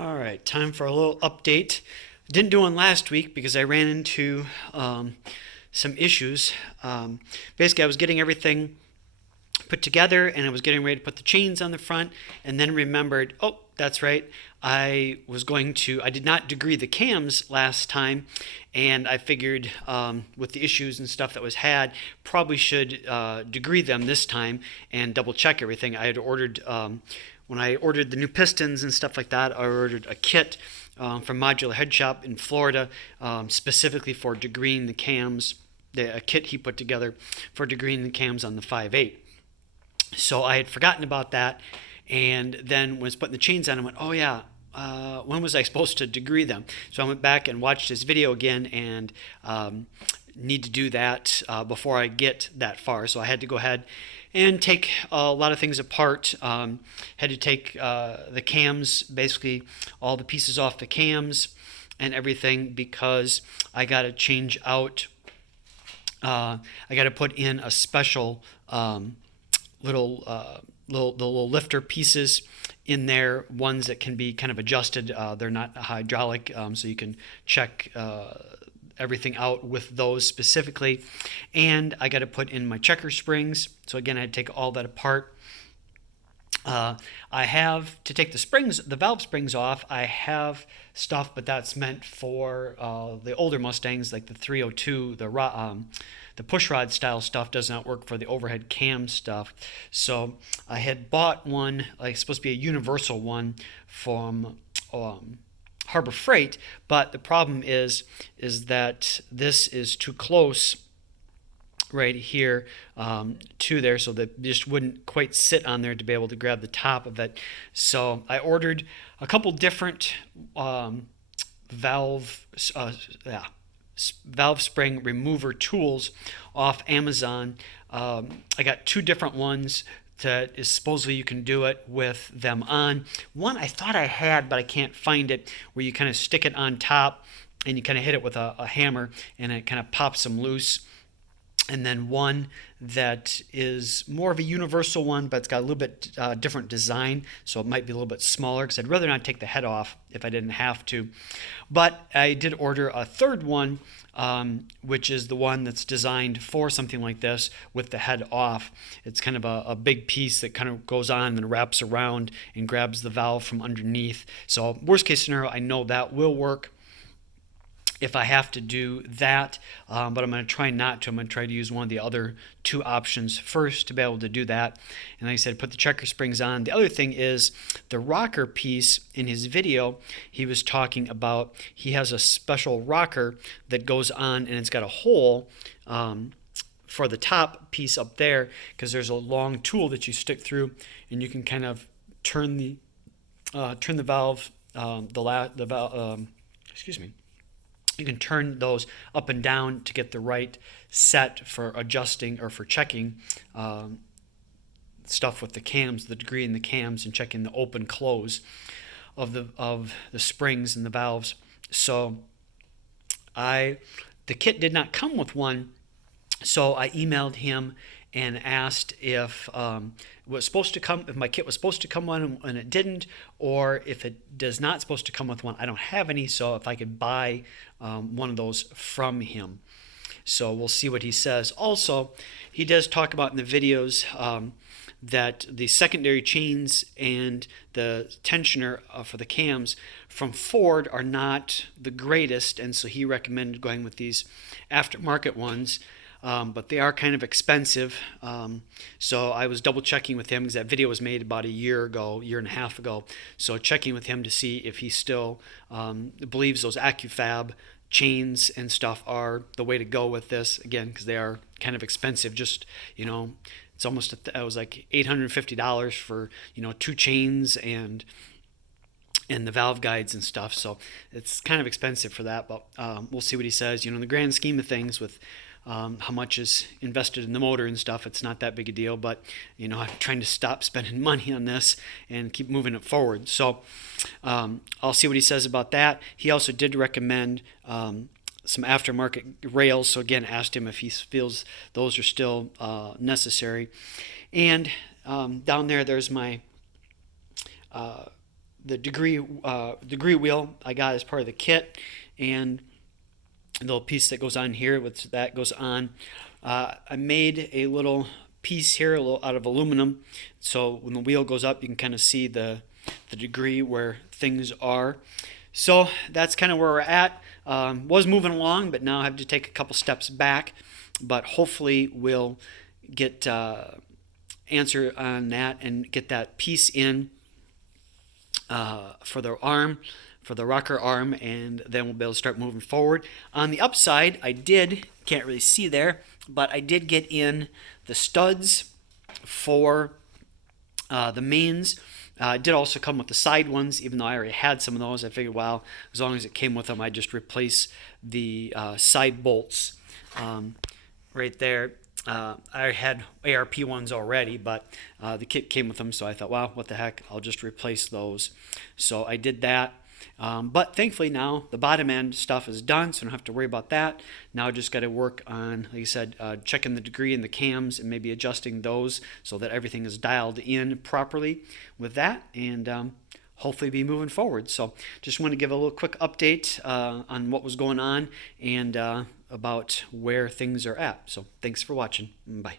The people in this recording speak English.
All right, time for a little update. Didn't do one last week because I ran into some issues. Basically, I was getting everything put together and I was getting ready to put the chains on the front, and then remembered, oh, that's right. I did not degree the cams last time, and I figured with the issues and stuff that was had, probably should degree them this time and double check everything. I had ordered, when I ordered the new pistons and stuff like that, I ordered a kit from Modular Head Shop in Florida, specifically for degreeing the cams, a kit he put together for degreeing the cams on the 5.8. So I had forgotten about that, and then was putting the chains on and went, oh yeah, when was I supposed to degree them? So I went back and watched this video again, and need to do that before I get that far. So I had to go ahead and take a lot of things apart. Had to take the cams, basically all the pieces off the cams and everything, because I got to change out, I got to put in a special little lifter pieces in there, ones that can be kind of adjusted. They're not hydraulic, so you can check everything out with those specifically. And I got to put in my checker springs. So again, I had to take all that apart. I have to take the valve springs off. I have stuff, but that's meant for the older Mustangs, like the 302. The push rod style stuff does not work for the overhead cam stuff. So I had bought one, like it's supposed to be a universal one from Harbor Freight, but the problem is that this is too close right here to there, so that just wouldn't quite sit on there to be able to grab the top of it. So I ordered a couple different valve spring remover tools off Amazon. I got two different ones that is supposedly you can do it with them on. One I thought I had, but I can't find it, where you kind of stick it on top and you kind of hit it with a hammer and it kind of pops them loose. And then one that is more of a universal one, but it's got a little bit different design, so it might be a little bit smaller, because I'd rather not take the head off if I didn't have to. But I did order a third one, which is the one that's designed for something like this with the head off. It's kind of a big piece that kind of goes on and wraps around and grabs the valve from underneath. So worst case scenario, I know that will work if I have to do that, but I'm going to try not to. I'm going to try to use one of the other two options first to be able to do that. And like I said, put the checker springs on. The other thing is the rocker piece. In his video, he was talking about he has a special rocker that goes on, and it's got a hole for the top piece up there, because there's a long tool that you stick through, and you can kind of turn the valve, excuse me. You can turn those up and down to get the right set for adjusting or for checking stuff with the cams, the degree in the cams, and checking the open close of the springs and the valves. So the kit did not come with one, so I emailed him and asked if if my kit was supposed to come one and it didn't, or if it does not supposed to come with one. I don't have any, so if I could buy one of those from him. So we'll see what he says. Also, he does talk about in the videos that the secondary chains and the tensioner for the cams from Ford are not the greatest, and so he recommended going with these aftermarket ones. But they are kind of expensive. So I was double checking with him, because that video was made about a year and a half ago. So checking with him to see if he still believes those AccuFab chains and stuff are the way to go with this, again, because they are kind of expensive. Just, it's almost, it was like $850 for, two chains and the valve guides and stuff. So it's kind of expensive for that, but we'll see what he says. In the grand scheme of things, with how much is invested in the motor and stuff, it's not that big a deal. But I'm trying to stop spending money on this and keep moving it forward. So I'll see what he says about that. He also did recommend some aftermarket rails. So again, asked him if he feels those are still necessary. And down there's my the degree wheel I got as part of the kit, and the little piece that goes on here, which that goes on. I made a little piece here, a little out of aluminum, so when the wheel goes up, you can kind of see the degree where things are. So that's kind of where we're at. Was moving along, but now I have to take a couple steps back. But hopefully we'll get answer on that and get that piece in for the arm, for the rocker arm, and then we'll be able to start moving forward. On the upside, can't really see there, but I did get in the studs for the mains. It did also come with the side ones, even though I already had some of those. I figured, well, as long as it came with them, I'd just replace the side bolts right there. I had ARP ones already, but the kit came with them, so I thought, well, what the heck, I'll just replace those. So I did that. But thankfully now the bottom end stuff is done, so I don't have to worry about that. Now I just got to work on, like I said, checking the degree in the cams and maybe adjusting those so that everything is dialed in properly with that, and hopefully be moving forward. So just want to give a little quick update on what was going on and about where things are at. So thanks for watching. Bye.